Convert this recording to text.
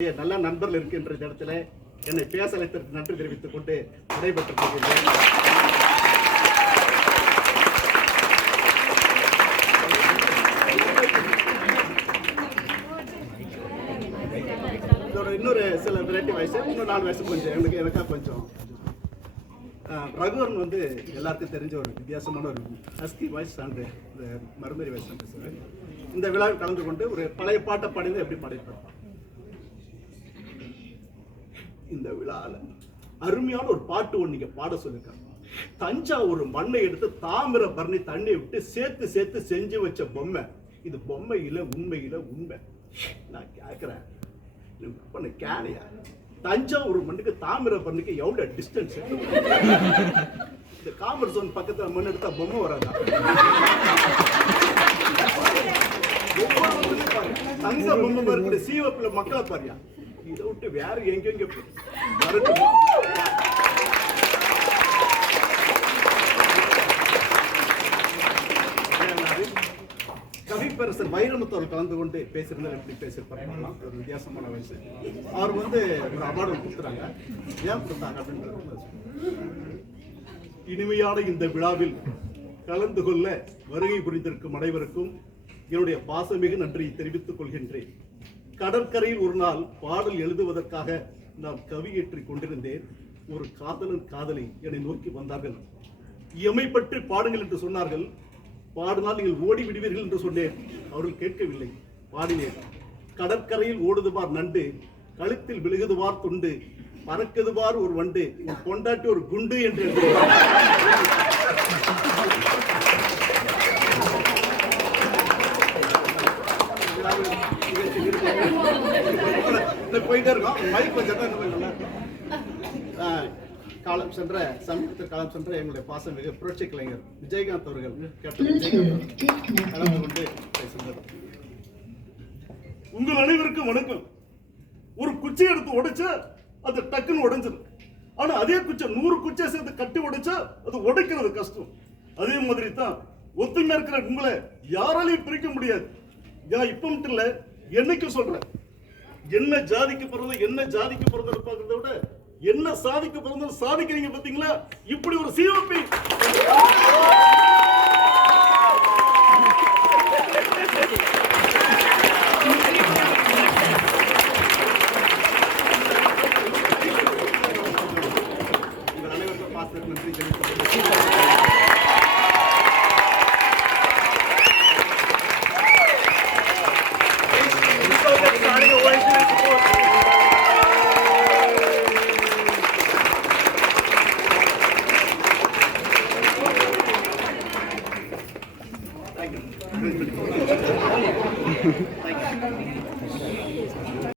நல்ல நண்பர்கள் இருக்கின்ற இடத்துல என்னை பேச அழைத்ததற்கு நன்றி தெரிவித்துக் கொண்டு நடைபெற்றுக் கொள்கிறேன். இதோட இன்னொரு சில வெரைட்டி வயசு இன்னும் 4 வயசு கொஞ்சம் எனக்கா கொஞ்சம் ரகுவரன் வந்து எல்லாருக்கும் தெரிஞ்ச ஒரு வித்தியாசமான ஒரு ஹஸ்கி வாய்ஸ் அண்டு மறுமறி வாய்ஸ் பேசுகிறேன். இந்த விழாவில் கலந்து கொண்டு ஒரு பழைய பாட்டை பாடிந்து எப்படி பாடிப்பார். இந்த விழாவில் அருமையான ஒரு பாட்டு ஒன்று நீங்க பாட சொல்லிருக்காங்க. தஞ்சாவூர் மண்ணை எடுத்து தாமிரபரணி தண்ணி விட்டு சேர்த்து சேர்த்து செஞ்சு வச்ச பொம்மை. இது பொம்மையில உண்மையில உண்மை. நான் கேட்கிறேன், கேனையா தஞ்சாவூர் மண்ணுக்கு தாமிரபரணிக்கு எவ்வளவு டிஸ்டன்ஸ்? இந்த காமர் ஜோன் பக்கத்துல மண் எடுத்தா பொம்மை வராதா? தங்க பொம்மை பாருங்க, சீவப்பில் மக்களை பாரியா, இதை விட்டு வேற எங்கெங்க கவிப்பரசர் வைரமுத்து அவர் கலந்து கொண்டு பேசியிருந்தார். எப்படி பேசியிருப்பாருன்னா ஒரு வித்தியாசமான வயசு. அவர் வந்து ஒரு அவார்டு கொடுத்துறாங்க. ஏன் கொடுத்தாங்க அப்படின்றது, இனிமையான இந்த விழாவில் கலந்து கொள்ள வருகை புரிந்திருக்கும் அனைவருக்கும் என்னுடைய பாசமிகு நன்றியை தெரிவித்துக் கொள்கின்றேன். கடற்கரையில் ஒரு நாள் பாடல் எழுதுவதற்காக நான் கவியேற்றிக் கொண்டிருந்தேன். ஒரு காதலன் காதலி என்னை நோக்கி வந்தார்கள். எமை பற்றி பாடுங்கள் என்று சொன்னார்கள். பாடினால் நீங்கள் ஓடி விடுவீர்கள் என்று சொன்னேன். அவர்கள் கேட்கவில்லை. பாடினேன். கடற்கரையில் ஓடுதுபார் நண்டு, கழுத்தில் விழுகுதுபார் துண்டு, பறக்குதுபார் ஒரு வண்டு, ஒரு கொண்டாட்டி ஒரு குண்டு என்று போயிட்டே இருக்கோம். மைக் கொஞ்சம் நல்லா காலம் சென்ற சமீபத்தில் காலம் சென்ற எங்களுடைய பாசம் மிக புரட்சி கலைஞர் விஜயகாந்த் அவர்கள் கலந்து கொண்டு பேசுகிறார். உங்கள் அனைவருக்கும் வணக்கம். ஒரு குச்சி எடுத்து உடைச்சா அது டக்குன்னு உடைஞ்சிடும். ஆனா அதே குச்சை 100 குச்சியை சேர்த்து கட்டி உடைச்சா அது உடைக்கிறது கஷ்டம். அதே மாதிரி தான் ஒத்துமையா இருக்கிற உங்களை யாராலையும் பிரிக்க முடியாது. இப்ப மட்டும் இல்ல, என்னைக்கும் சொல்றேன், என்ன ஜாதிக்கு பிறந்த என்ன ஜாதிக்கு பிறந்த பார்க்கறத விட என்ன சாதிக்கு பிறந்த சாதிக்கிறீங்க பாத்தீங்களா? இப்படி ஒரு சிவப்பி உங்கள் அனைவருக்கும் பாசத்துக்கு நன்றி தெரிவித்துக் Thank you.